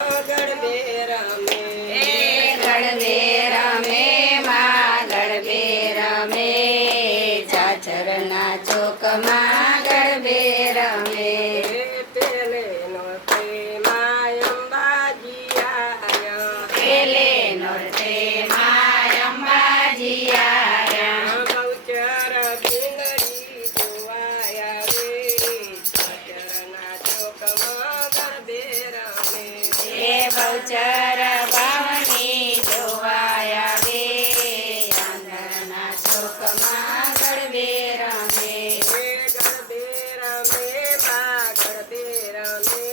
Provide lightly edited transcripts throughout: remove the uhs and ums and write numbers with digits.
ગરબે રમે ગરબે રમે માં ગરબે રમે ચાચરના ચોકમાં ગરબે રમે પેલે નોરતે માં અંબાજી આયા પેલે નોરતે માં અંબાજી આયા બહુચર ભીંગડી જોવાયા રે ચાચરના ચોકમાં ગરબે રમે એ બહુચર બાવણી જોવાયા રે અંદરના ચોકમાં ગરબે રમે ગરબે રમે માં ગરબે રમે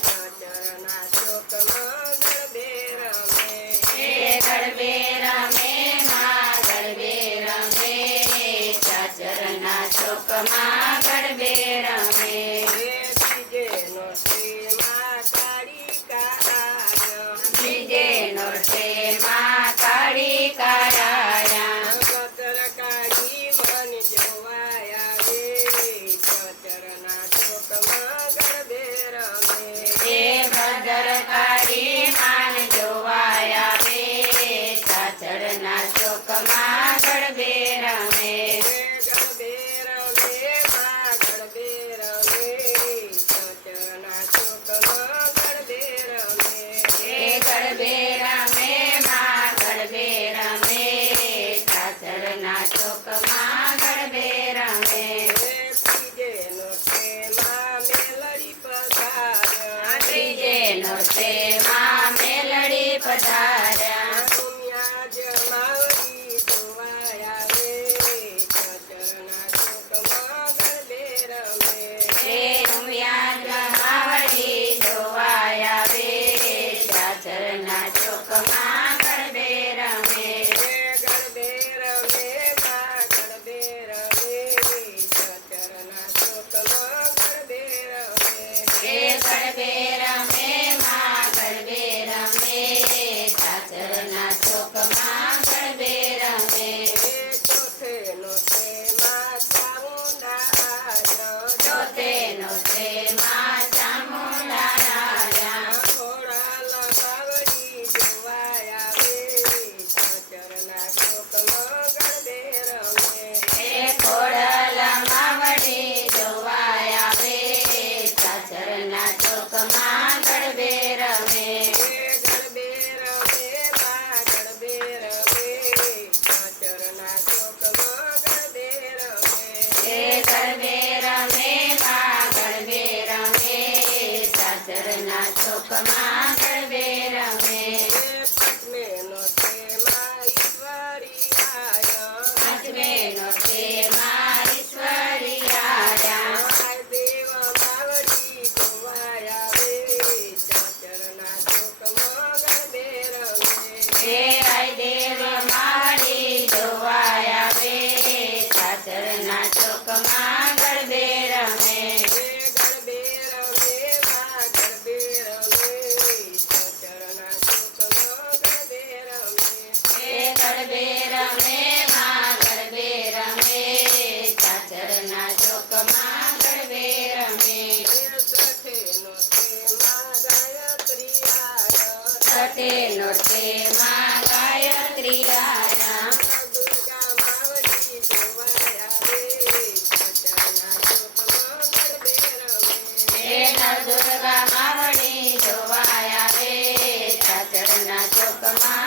ચાચરના ચોકમાં ગરબે રમે એ ગરબે રમે માં ગરબે રમે ચાચરના ચોકમાં ગરબે રમે બીજે નોરતે માં કાળી કાળાયા એ ભદ્રકાળી માન જોવાયા રે ચાચરના ચોકમાં ગરબે રમે એ ગરબે રમે માં ગરબે રમે ચાચરના ચોકમાં ગરબે રમે ત્રીજે નોરતે માં મેલડી પધાર્યા એ ઉમિયા જમાવડી જોવાયા રે ચાચરના ચોકમાં ગરબે રમે એ ગરબે રમે માં ગરબે રમે ચાચરના ચોકમાં ગરબે રમે ચોથે નોરતે માં ચામુંડા આવ્યા એ ખોડલ માવડી જોવાયા રે ચાચરના ચોકમાં ગરબે રમે એ ગરબે રમે માં ગરબે રમે ચાચરના ચોકમાં ગરબે રમે પાંચમે નોરતે માં ઈશ્વરી આવ્યા એ દેવ માવડી જોવાયા રે ચાચરના ચોકમાં ગરબે રમે એ ગરબે રમે માં ગરબે રમે ચાચરના ચોકમાં ગરબે રમે છઠે નોરતે માં ગાયત્રી આયા એ નવદુર્ગા માવડી જોવાયા રે ચાચરના ચોકમાં